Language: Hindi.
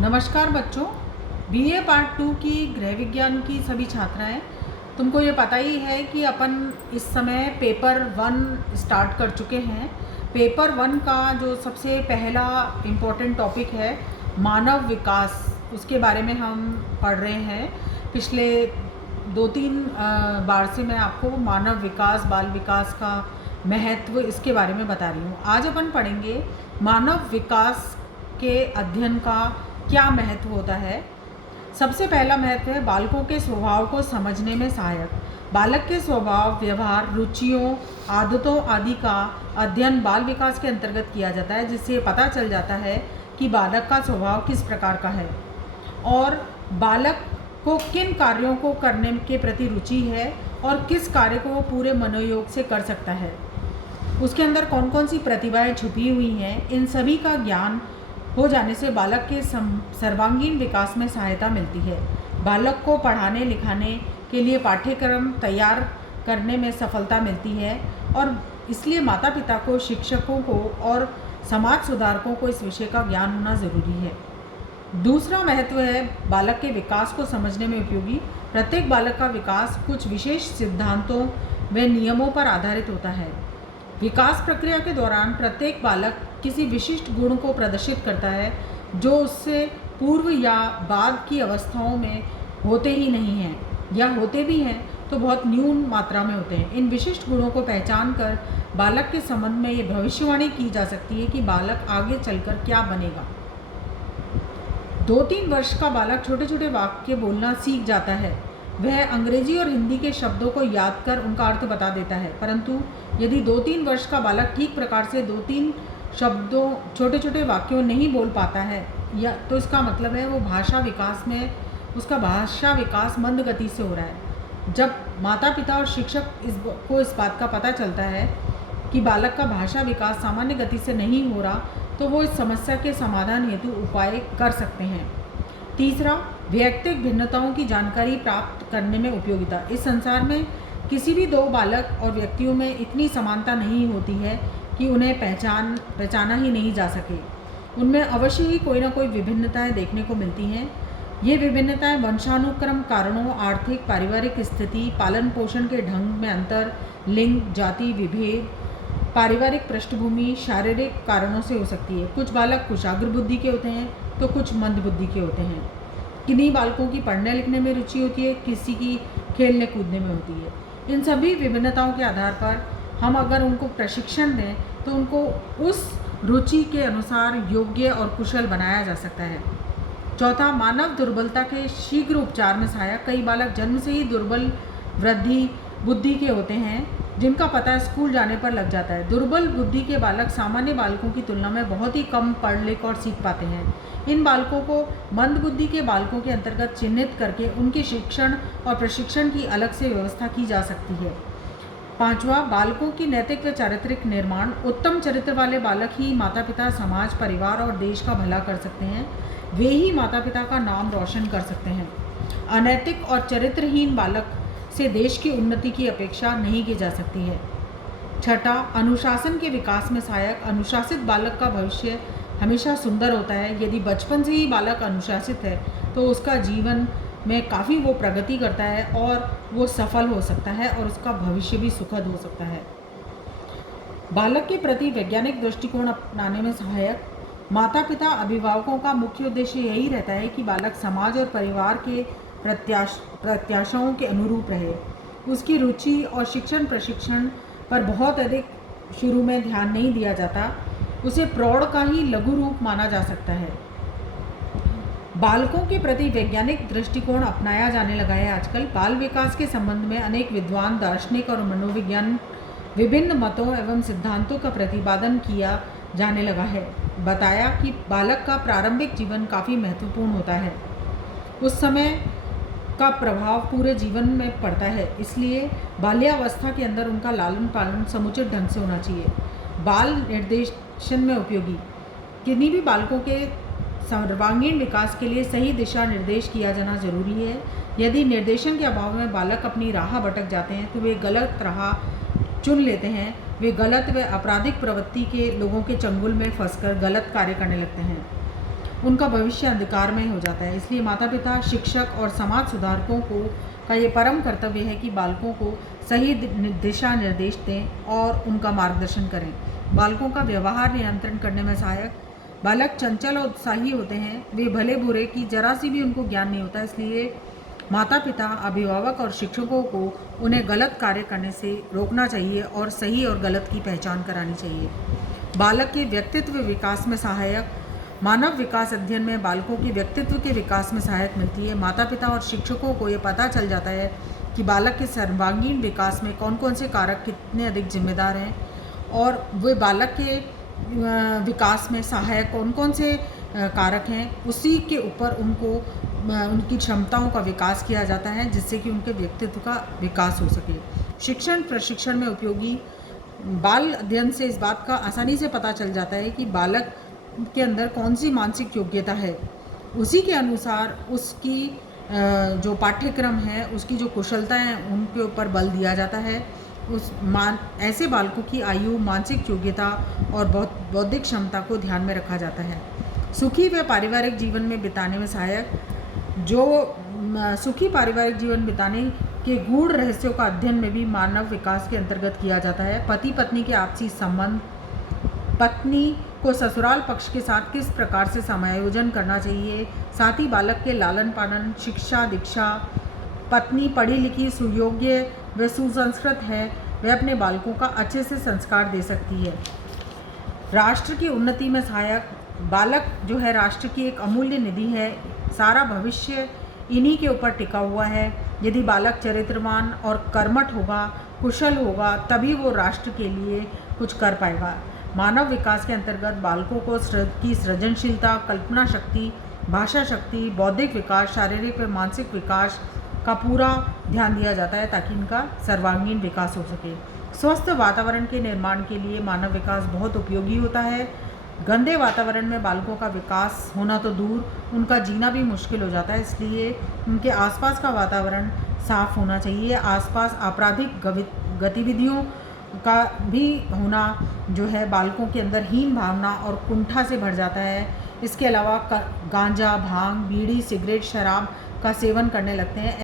नमस्कार बच्चों, बीए पार्ट 2 की गृह विज्ञान की सभी छात्राएं, तुमको ये पता ही है कि अपन इस समय पेपर 1 स्टार्ट कर चुके हैं। पेपर 1 का जो सबसे पहला इम्पोर्टेंट टॉपिक है मानव विकास, उसके बारे में हम पढ़ रहे हैं। पिछले 2-3 बार से मैं आपको मानव विकास, बाल विकास का महत्व इसके बारे में बता रही हूँ। आज अपन पढ़ेंगे मानव विकास के अध्ययन का क्या महत्व होता है। सबसे पहला महत्व है बालकों के स्वभाव को समझने में सहायक। बालक के स्वभाव, व्यवहार, रुचियों, आदतों आदि का अध्ययन बाल विकास के अंतर्गत किया जाता है, जिससे पता चल जाता है कि बालक का स्वभाव किस प्रकार का है और बालक को किन कार्यों को करने के प्रति रुचि है और किस कार्य को वो पूरे मनोयोग से कर सकता है, उसके अंदर कौन कौन सी प्रतिभाएं छुपी हुई हैं। इन सभी का ज्ञान हो जाने से बालक के सर्वांगीण विकास में सहायता मिलती है। बालक को पढ़ाने लिखाने के लिए पाठ्यक्रम तैयार करने में सफलता मिलती है और इसलिए माता पिता को, शिक्षकों को और समाज सुधारकों को इस विषय का ज्ञान होना ज़रूरी है। दूसरा महत्व है बालक के विकास को समझने में उपयोगी। प्रत्येक बालक का विकास कुछ विशेष सिद्धांतों व नियमों पर आधारित होता है। विकास प्रक्रिया के दौरान प्रत्येक बालक किसी विशिष्ट गुण को प्रदर्शित करता है जो उससे पूर्व या बाद की अवस्थाओं में होते ही नहीं हैं, या होते भी हैं तो बहुत न्यून मात्रा में होते हैं। इन विशिष्ट गुणों को पहचान कर बालक के संबंध में ये भविष्यवाणी की जा सकती है कि बालक आगे चलकर क्या बनेगा। 2-3 वर्ष का बालक छोटे छोटे वाक्य बोलना सीख जाता है। वह अंग्रेजी और हिंदी के शब्दों को याद कर उनका अर्थ बता देता है, परंतु यदि 2-3 वर्ष का बालक ठीक प्रकार से 2-3 शब्दों, छोटे छोटे वाक्यों नहीं बोल पाता है, या तो इसका मतलब है वो भाषा विकास में, उसका भाषा विकास मंद गति से हो रहा है। जब माता पिता और शिक्षक इस बात का पता चलता है कि बालक का भाषा विकास सामान्य गति से नहीं हो रहा, तो वो इस समस्या के समाधान हेतु उपाय कर सकते हैं। तीसरा, वैयक्तिक भिन्नताओं की जानकारी प्राप्त करने में उपयोगिता। इस संसार में किसी भी दो बालक और व्यक्तियों में इतनी समानता नहीं होती है कि उन्हें पहचाना ही नहीं जा सके। उनमें अवश्य ही कोई ना कोई विभिन्नताएं देखने को मिलती हैं। ये विभिन्नताएं वंशानुक्रम कारणों, आर्थिक पारिवारिक स्थिति, पालन पोषण के ढंग में अंतर, लिंग, जाति विभेद, पारिवारिक पृष्ठभूमि, शारीरिक कारणों से हो सकती है। कुछ बालक कुशाग्र बुद्धि के होते हैं तो कुछ मंद बुद्धि के होते हैं। किन्हीं बालकों की पढ़ने लिखने में रुचि होती है, किसी की खेलने कूदने में होती है। इन सभी विभिन्नताओं के आधार पर हम अगर उनको प्रशिक्षण दें तो उनको उस रुचि के अनुसार योग्य और कुशल बनाया जा सकता है। चौथा, मानव दुर्बलता के शीघ्र उपचार में सहायक। कई बालक जन्म से ही दुर्बल वृद्धि बुद्धि के होते हैं, जिनका पता स्कूल जाने पर लग जाता है। दुर्बल बुद्धि के बालक सामान्य बालकों की तुलना में बहुत ही कम पढ़ लिख और सीख पाते हैं। इन बालकों को मंद बुद्धि के बालकों के अंतर्गत चिन्हित करके उनके शिक्षण और प्रशिक्षण की अलग से व्यवस्था की जा सकती है। पांचवा, बालकों की नैतिक व चारित्रिक निर्माण। उत्तम चरित्र वाले बालक ही माता पिता, समाज, परिवार और देश का भला कर सकते हैं। वे ही माता पिता का नाम रोशन कर सकते हैं। अनैतिक और चरित्रहीन बालक से देश की उन्नति की अपेक्षा नहीं की जा सकती है। छठा, अनुशासन के विकास में सहायक। अनुशासित बालक का भविष्य हमेशा सुंदर होता है। यदि बचपन से ही बालक अनुशासित है तो उसका जीवन में काफ़ी वो प्रगति करता है और वो सफल हो सकता है और उसका भविष्य भी सुखद हो सकता है। बालक के प्रति वैज्ञानिक दृष्टिकोण अपनाने में सहायक। माता पिता, अभिभावकों का मुख्य उद्देश्य यही रहता है कि बालक समाज और परिवार के प्रत्याशाओं के अनुरूप रहे। उसकी रुचि और शिक्षण प्रशिक्षण पर बहुत अधिक शुरू में ध्यान नहीं दिया जाता, उसे प्रौढ़ का ही लघु रूप माना जा सकता है। बालकों के प्रति वैज्ञानिक दृष्टिकोण अपनाया जाने लगा है आजकल। बाल विकास के संबंध में अनेक विद्वान, दार्शनिक और मनोविज्ञान विभिन्न मतों एवं सिद्धांतों का प्रतिपादन किया जाने लगा है। बताया कि बालक का प्रारंभिक जीवन काफ़ी महत्वपूर्ण होता है। उस समय का प्रभाव पूरे जीवन में पड़ता है, इसलिए बाल्यावस्था के अंदर उनका लालन पालन समुचित ढंग से होना चाहिए। बाल निर्देशन में उपयोगी। किन्हीं भी बालकों के सर्वांगीण विकास के लिए सही दिशा निर्देश किया जाना जरूरी है। यदि निर्देशन के अभाव में बालक अपनी राह भटक जाते हैं तो वे गलत राह चुन लेते हैं। वे गलत व आपराधिक प्रवृत्ति के लोगों के चंगुल में फंसकर गलत कार्य करने लगते हैं। उनका भविष्य अंधकारमय हो जाता है। इसलिए माता पिता, शिक्षक और समाज सुधारकों का ये परम कर्तव्य है कि बालकों को सही दिशा निर्देश दें और उनका मार्गदर्शन करें। बालकों का व्यवहार नियंत्रण करने में सहायक। बालक चंचल और उत्साही होते हैं, वे भले बुरे की जरा सी भी उनको ज्ञान नहीं होता, इसलिए माता पिता, अभिभावक और शिक्षकों को उन्हें गलत कार्य करने से रोकना चाहिए और सही और गलत की पहचान करानी चाहिए। बालक के व्यक्तित्व विकास में सहायक। मानव विकास अध्ययन में बालकों के व्यक्तित्व के विकास में सहायक मिलती है। माता पिता और शिक्षकों को ये पता चल जाता है कि बालक के सर्वांगीण विकास में कौन कौन से कारक कितने अधिक जिम्मेदार हैं और वे बालक के विकास में सहायक कौन कौन से कारक हैं, उसी के ऊपर उनकी क्षमताओं का विकास किया जाता है, जिससे कि उनके व्यक्तित्व का विकास हो सके। शिक्षण प्रशिक्षण में उपयोगी। बाल अध्ययन से इस बात का आसानी से पता चल जाता है कि बालक के अंदर कौन सी मानसिक योग्यता है, उसी के अनुसार उसकी जो पाठ्यक्रम है, उसकी जो कुशलता है, उनके ऊपर बल दिया जाता है। ऐसे बालकों की आयु, मानसिक योग्यता और बौद्धिक क्षमता को ध्यान में रखा जाता है। सुखी व पारिवारिक जीवन में बिताने में सहायक। जो सुखी पारिवारिक जीवन बिताने के गूढ़ रहस्यों का अध्ययन में भी मानव विकास के अंतर्गत किया जाता है। पति पत्नी के आपसी संबंध, पत्नी को ससुराल पक्ष के साथ किस प्रकार से समायोजन करना चाहिए, साथ ही बालक के लालन पालन, शिक्षा दीक्षा। पत्नी पढ़ी लिखी, सुयोग्य व सुसंस्कृत है, वह अपने बालकों का अच्छे से संस्कार दे सकती है। राष्ट्र की उन्नति में सहायक। बालक जो है राष्ट्र की एक अमूल्य निधि है, सारा भविष्य इन्हीं के ऊपर टिका हुआ है। यदि बालक चरित्रवान और कर्मठ होगा, कुशल होगा, तभी वो राष्ट्र के लिए कुछ कर पाएगा। मानव विकास के अंतर्गत बालकों को की सृजनशीलता, कल्पना शक्ति, भाषा शक्ति, बौद्धिक विकास, शारीरिक व मानसिक विकास का पूरा ध्यान दिया जाता है, ताकि इनका सर्वांगीण विकास हो सके। स्वस्थ वातावरण के निर्माण के लिए मानव विकास बहुत उपयोगी होता है। गंदे वातावरण में बालकों का विकास होना तो दूर, उनका जीना भी मुश्किल हो जाता है, इसलिए उनके आसपास का वातावरण साफ होना चाहिए। आसपास आपराधिक गतिविधियों का भी होना जो है बालकों के अंदर हीन भावना और कुंठा से भर जाता है। इसके अलावा गांजा, भांग, बीड़ी, सिगरेट, शराब का सेवन करने लगते हैं।